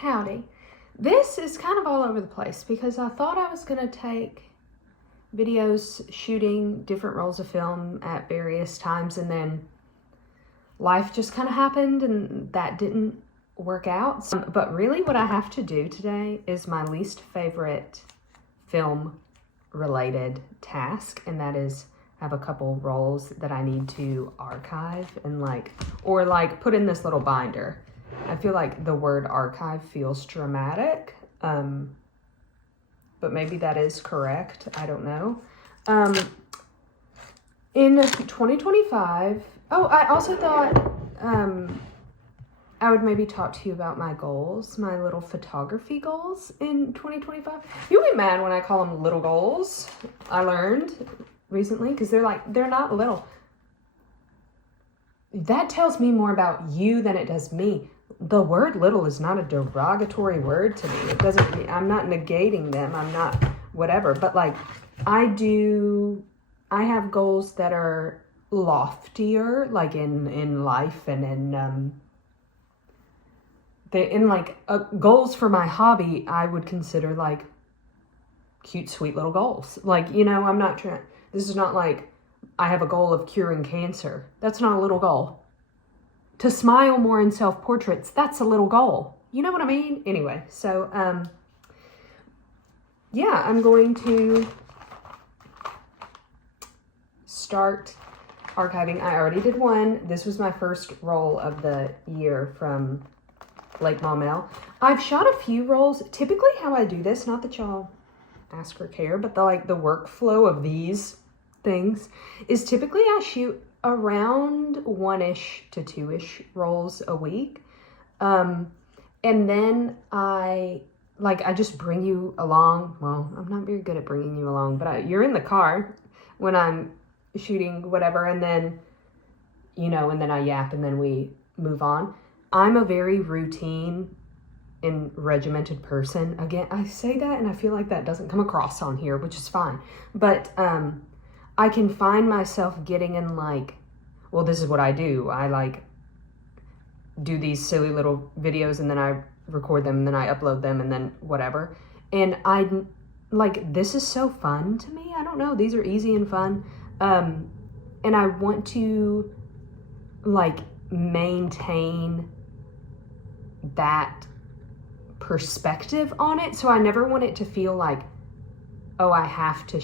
Howdy. This is kind of all over the place because I thought I was going to take videos shooting different rolls of film at various times, and then life just kind of happened and that didn't work out. But really what I have to do today is my least favorite film related task, and that is have a couple rolls that I need to archive and put in this little binder. I feel like the word archive feels dramatic, but maybe that is correct. I don't know. In 2025, I also thought I would maybe talk to you about my goals, my little photography goals in 2025. You'll be mad when I call them little goals, I learned recently, because they're not little. That tells me more about you than it does me. The word little is not a derogatory word to me. It doesn't mean, I'm not negating them. I'm not whatever. But I have goals that are loftier, in life and goals for my hobby. I would consider cute, sweet little goals. I'm not trying. This is not like I have a goal of curing cancer. That's not a little goal. To smile more in self-portraits, that's a little goal. You know what I mean? Anyway, so, yeah, I'm going to start archiving. I already did one. This was my first roll of the year from Lake Maumelle. I've shot a few rolls. Typically how I do this, not that y'all ask or care, but the workflow of these things is typically I shoot around 1-ish to 2-ish rolls a week. And then I just bring you along. Well, I'm not very good at bringing you along, but you're in the car when I'm shooting whatever. And then, and then I yap and then we move on. I'm a very routine and regimented person. Again, I say that and I feel like that doesn't come across on here, which is fine. But, I can find myself getting in well, this is what I do. I do these silly little videos and then I record them and then I upload them and then whatever. And this is so fun to me. I don't know. These are easy and fun. And I want to maintain that perspective on it. So I never want it to feel oh, I have to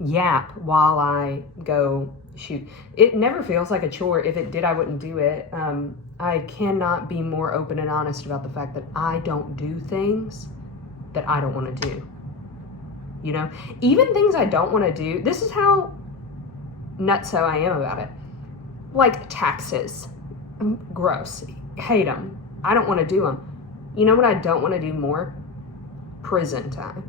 yap while I go shoot. It never feels like a chore. If it did, I wouldn't do it. I cannot be more open and honest about the fact that I don't do things that I don't want to do. Even things I don't want to do. This is how nutso I am about it. Taxes. Gross. Hate them. I don't want to do them. You know what I don't want to do more? Prison time.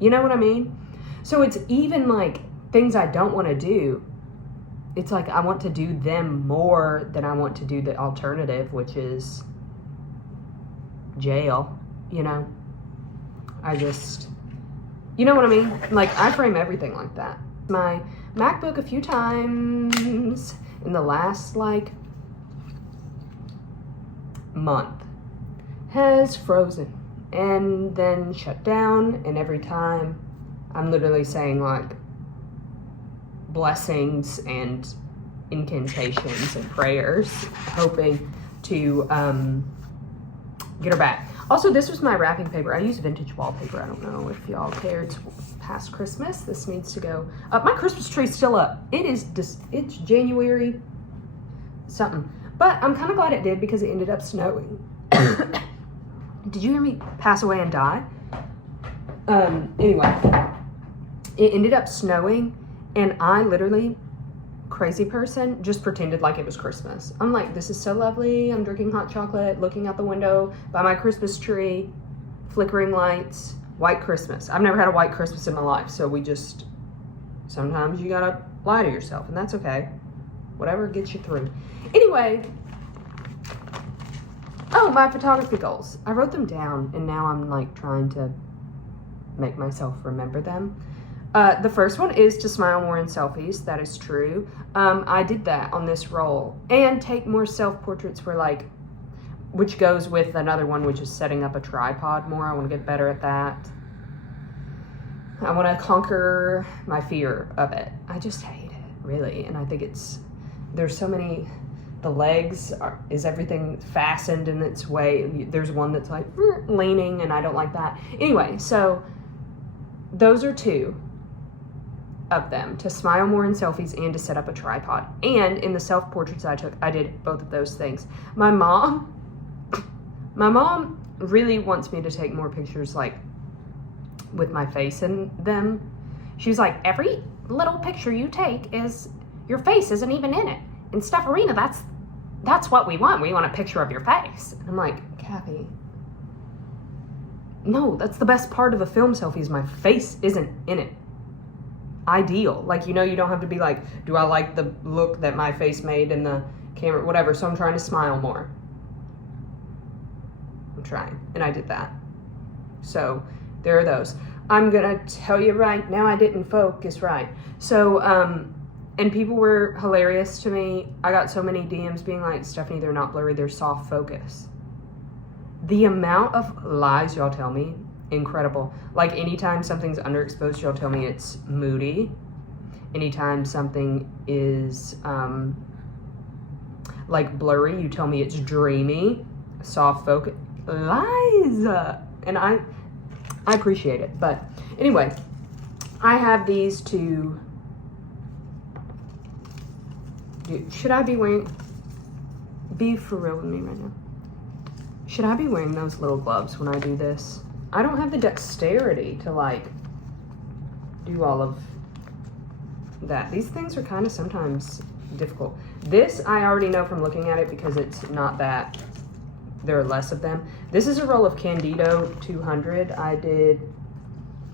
You know what I mean? So it's even things I don't want to do. It's I want to do them more than I want to do the alternative, which is jail. I just, you know what I mean? I frame everything like that. My MacBook a few times in the last month has frozen and then shut down, and every time I'm literally saying blessings and incantations and prayers, hoping to get her back. Also, this was my wrapping paper. I use vintage wallpaper. I don't know if y'all care. It's past Christmas. This needs to go up. My Christmas tree's still up. It's January something. But I'm kind of glad it did because it ended up snowing. Did you hear me pass away and die? Anyway, it ended up snowing and I literally, crazy person, just pretended like it was Christmas. I'm this is so lovely. I'm drinking hot chocolate, looking out the window by my Christmas tree, flickering lights, white Christmas. I've never had a white Christmas in my life, so sometimes you gotta lie to yourself, and that's okay. Whatever gets you through. Anyway, my photography goals. I wrote them down, and now I'm trying to make myself remember them. The first one is to smile more in selfies. That is true. I did that on this roll, and take more self-portraits where which goes with another one, which is setting up a tripod more. I want to get better at that. I want to conquer my fear of it. I just hate it, really. And I think there's so many, the legs is everything fastened in its way. There's one that's like leaning, and I don't like that. Anyway, so those are two of them, to smile more in selfies and to set up a tripod. And in the self-portraits I took, I did both of those things. My mom really wants me to take more pictures like with my face in them. She's like, every little picture you take is, your face isn't even in it. In Stepharina, that's what we want. We want a picture of your face. And I'm like, Kathy, no, that's the best part of a film selfie is my face isn't in it. Ideal. Like, you don't have to be like, do I like the look that my face made in the camera, whatever. So I'm trying to smile more. I'm trying. And I did that. So there are those. I'm gonna tell you right now, I didn't focus right. So, and people were hilarious to me. I got so many DMs being like, Stephanie, they're not blurry, they're soft focus. The amount of lies y'all tell me, incredible. Like, anytime something's underexposed, y'all tell me it's moody. Anytime something is like blurry, you tell me it's dreamy. Soft focus. Lies. And I appreciate it. But anyway, I have these two. Should I be wearing, be for real with me right now, should I be wearing those little gloves when I do this? I don't have the dexterity to like do all of that. These things are kind of sometimes difficult. This I already know from looking at it because it's not that, there are less of them. This is a roll of Candido 200. I did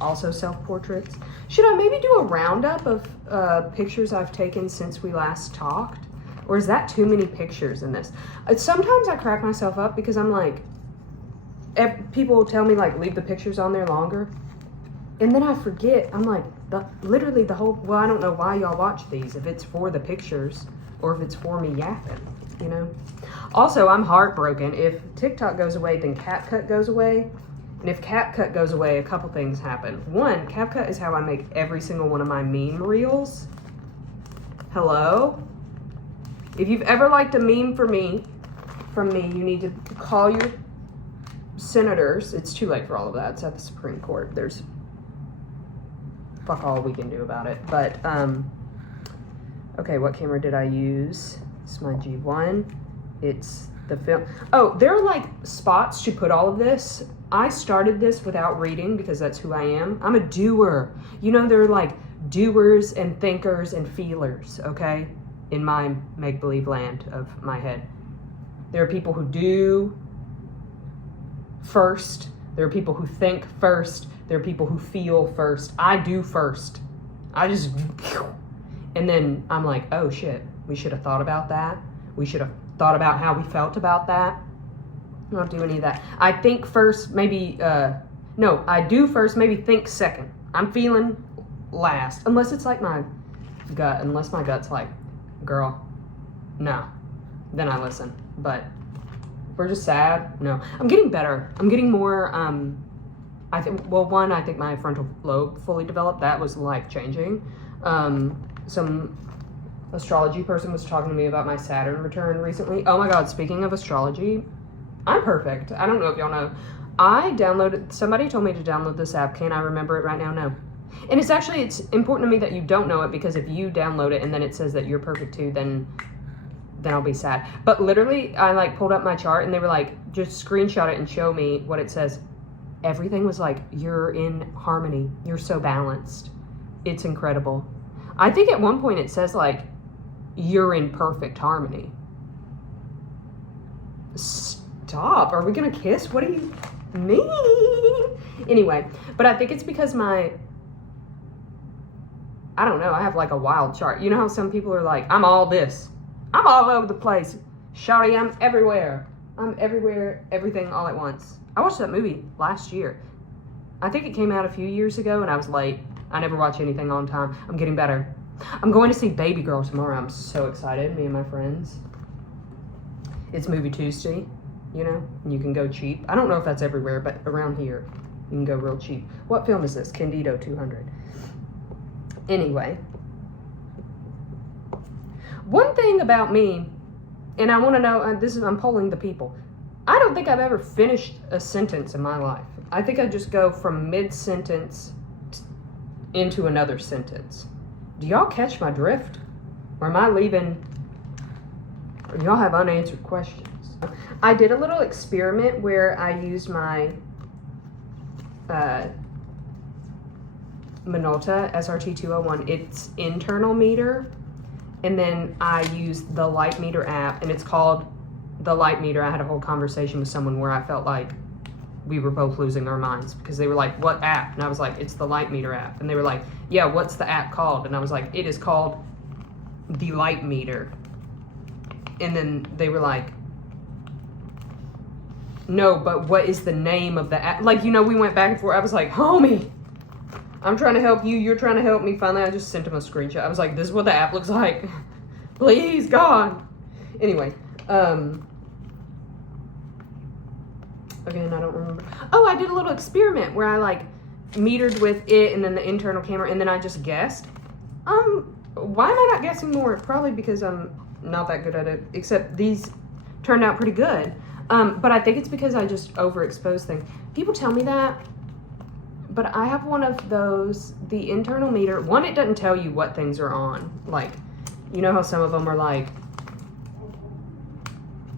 also self-portraits. Should I maybe do a roundup of pictures I've taken since we last talked? Or is that too many pictures in this? Sometimes I crack myself up because I'm like, people tell me like, leave the pictures on there longer. And then I forget, I'm like, literally the whole, well, I don't know why y'all watch these, if it's for the pictures or if it's for me yapping, Also, I'm heartbroken. If TikTok goes away, then CapCut goes away. And if CapCut goes away, a couple things happen. One, CapCut is how I make every single one of my meme reels. Hello? If you've ever liked a meme from me, you need to call your senators. It's too late for all of that. It's at the Supreme Court. There's fuck all we can do about it. But, okay, what camera did I use? It's my G1. It's the film. Oh, there are like spots to put all of this. I started this without reading because that's who I am. I'm a doer. There are like doers and thinkers and feelers, okay? In my make-believe land of my head. There are people who do first. There are people who think first. There are people who feel first. I do first. I just, and then I'm like, oh shit, we should have thought about that. We should have thought about how we felt about that. I don't do any of that. I think first, maybe, no, I do first, maybe think second. I'm feeling last. Unless it's like my gut, unless my gut's like, girl, no. Then I listen. But if we're just sad, no. I'm getting better. I'm getting more, I think my frontal lobe fully developed. That was life-changing. Some astrology person was talking to me about my Saturn return recently. Oh my God, speaking of astrology, I'm perfect. I don't know if y'all know. Somebody told me to download this app. Can I remember it right now? No. And it's important to me that you don't know it, because if you download it and then it says that you're perfect too, then I'll be sad. But literally, I like pulled up my chart and they were like, just screenshot it and show me what it says. Everything was like, you're in harmony. You're so balanced. It's incredible. I think at one point it says like, you're in perfect harmony. Stop. Are we going to kiss? What do you mean? Anyway, but I think it's because I don't know. I have like a wild chart. You know how some people are like, I'm all this. I'm all over the place. Shawty, I'm everywhere. I'm everywhere, everything all at once. I watched that movie last year. I think it came out a few years ago and I was late. I never watch anything on time. I'm getting better. I'm going to see Baby Girl tomorrow. I'm so excited, me and my friends. It's movie Tuesday. you know? And you can go cheap. I don't know if that's everywhere, but around here, you can go real cheap. What film is this? Candido 200. Anyway. One thing about me, and I want to know, I'm polling the people. I don't think I've ever finished a sentence in my life. I think I just go from mid-sentence into another sentence. Do y'all catch my drift? Or am I leaving, or do y'all have unanswered questions? I did a little experiment where I used my Minolta SRT201. It's internal meter. And then I used the light meter app, and it's called the light meter. I had a whole conversation with someone where I felt like we were both losing our minds because they were like, what app? And I was like, it's the light meter app. And they were like, yeah, what's the app called? And I was like, it is called the light meter. And then they were like, no, but what is the name of the app? Like, you know, we went back and forth. I was like, homie, I'm trying to help you. You're trying to help me. Finally, I just sent him a screenshot. I was like, this is what the app looks like. Please, God. Anyway, again, I don't remember. Oh, I did a little experiment where I like metered with it and then the internal camera, and then I just guessed. Why am I not guessing more? Probably because I'm not that good at it, except these turned out pretty good. But I think it's because I just overexpose things. People tell me that. But I have one of those, the internal meter. One, it doesn't tell you what things are on. Like, you know how some of them are like,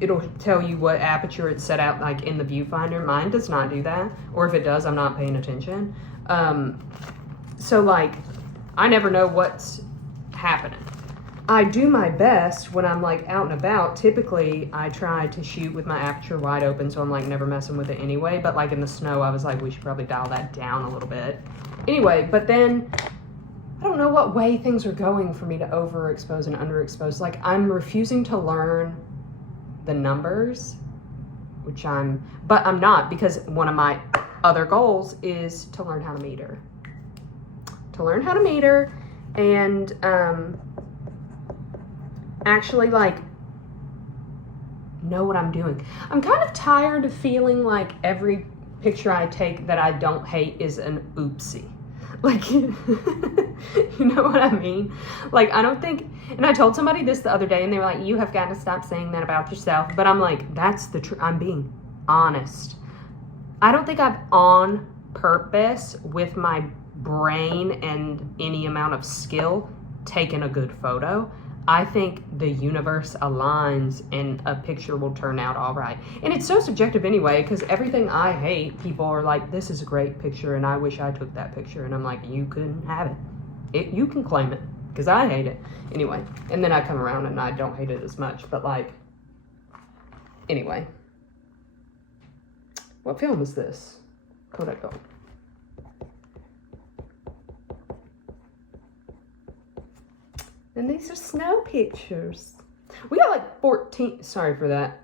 it'll tell you what aperture it's set out like in the viewfinder. Mine does not do that. Or if it does, I'm not paying attention. So like, I never know what's happening. I do my best when I'm like out and about. Typically, I try to shoot with my aperture wide open, so I'm like never messing with it anyway. But like in the snow, I was like, we should probably dial that down a little bit. Anyway, but then I don't know what way things are going for me to overexpose and underexpose. Like I'm refusing to learn the numbers, but I'm not, because one of my other goals is to learn how to meter. And actually like know what I'm doing. I'm kind of tired of feeling like every picture I take that I don't hate is an oopsie. Like, you know what I mean? Like, I don't think, and I told somebody this the other day and they were like, you have got to stop saying that about yourself. But I'm like, that's the truth. I'm being honest. I don't think I've on purpose with my brain and any amount of skill taken a good photo. I think the universe aligns and a picture will turn out all right. And it's so subjective anyway, because everything I hate, people are like, this is a great picture and I wish I took that picture. And I'm like, you couldn't have it. You can claim it, because I hate it. Anyway, and then I come around and I don't hate it as much. But like, anyway. What film is this? Kodak Gold. And these are snow pictures. We got like 14, sorry for that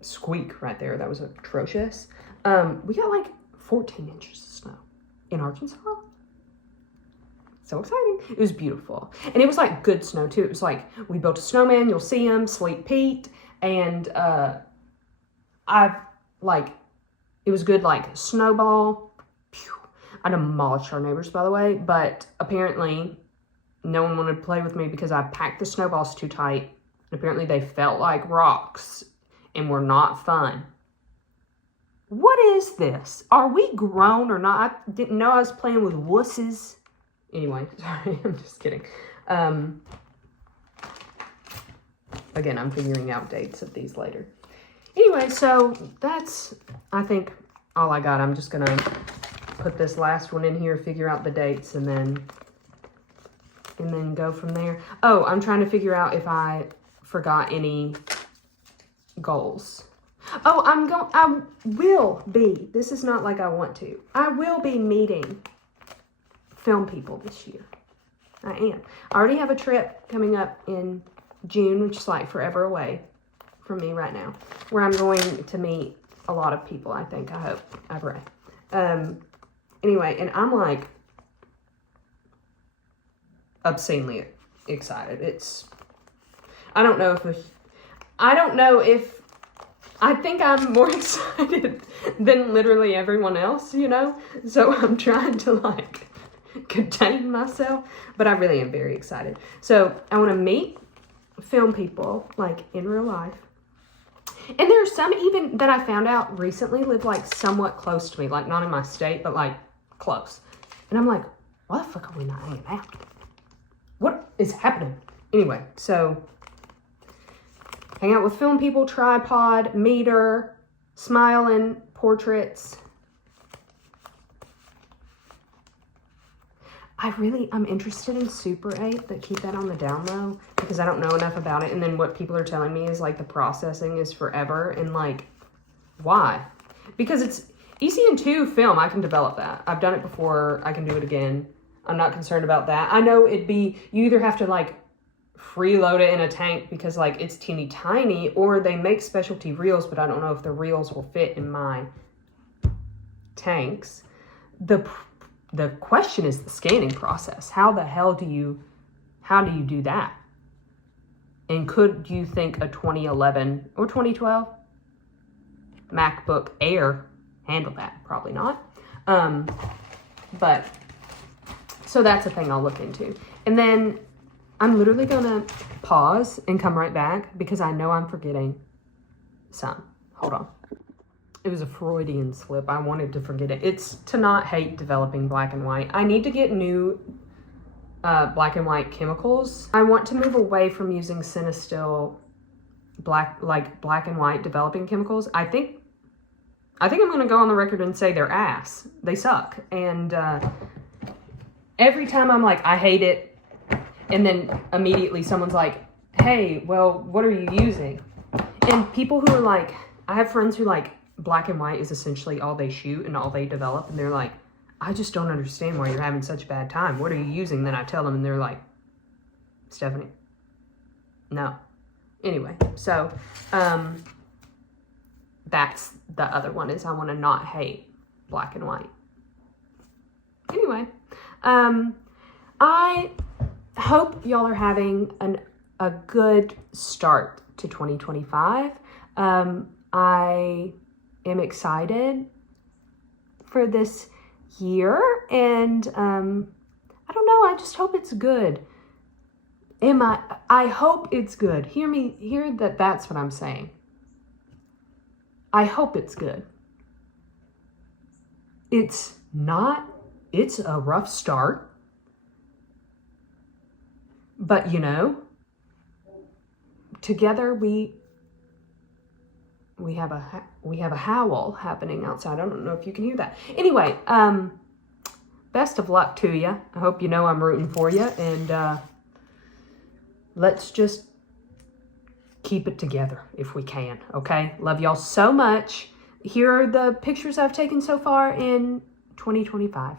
squeak right there. That was atrocious. We got like 14 inches of snow in Arkansas. So exciting. It was beautiful. And it was like good snow too. It was like, we built a snowman, you'll see him, Sleep Pete. And it was good like snowball. Pew. I demolished our neighbors, by the way. But apparently no one wanted to play with me because I packed the snowballs too tight. And apparently they felt like rocks and were not fun. What is this? Are we grown or not? I didn't know I was playing with wusses. Anyway, sorry, I'm just kidding. Again, I'm figuring out dates of these later. Anyway, so that's, I think, all I got. I'm just going to put this last one in here, figure out the dates, and then go from there. Oh, I'm trying to figure out if I forgot any goals. Oh, I will be, this is not like I want to, I will be meeting film people this year. I am. I already have a trip coming up in June, which is like forever away from me right now, where I'm going to meet a lot of people, I think, I hope, I pray. Anyway, and I'm like obscenely excited. I don't know if I think I'm more excited than literally everyone else, you know? So I'm trying to like contain myself, but I really am very excited. So I want to meet film people like in real life. And there are some even that I found out recently live like somewhat close to me, like not in my state, but like close. And I'm like, why the fuck are we not hanging out? What is happening? Anyway, so hang out with film people, tripod, meter, smiling, portraits. I'm interested in Super 8, but keep that on the down low because I don't know enough about it. And then what people are telling me is like the processing is forever and like, why? Because it's ECN2 film, I can develop that. I've done it before, I can do it again. I'm not concerned about that. I know you either have to like freeload it in a tank because like it's teeny tiny, or they make specialty reels, but I don't know if the reels will fit in my tanks. The question is the scanning process. How the hell do you do that? And could you think a 2011 or 2012 MacBook Air handle that? Probably not. But so that's a thing I'll look into. And then I'm literally gonna pause and come right back because I know I'm forgetting some. Hold on. It was a Freudian slip. I wanted to forget it. It's to not hate developing black and white. I need to get new black and white chemicals. I want to move away from using Cinestill black and white developing chemicals. I think I'm gonna go on the record and say they're ass. They suck. And every time I'm like, I hate it. And then immediately someone's like, hey, well, what are you using? And people who are like, I have friends who like black and white is essentially all they shoot and all they develop. And they're like, I just don't understand why you're having such a bad time. What are you using? Then I tell them and they're like, Stephanie, no. Anyway, so that's the other one is I want to not hate black and white. Anyway, I hope y'all are having a good start to 2025. I am excited for this year, and I don't know, I just hope it's good. I hope it's good. Hear that's what I'm saying. I hope it's good. It's a rough start. But, you know, together we have a howl happening outside. I don't know if you can hear that. Anyway, best of luck to you. I hope you know I'm rooting for you. And let's just keep it together if we can, okay? Love y'all so much. Here are the pictures I've taken so far in 2025.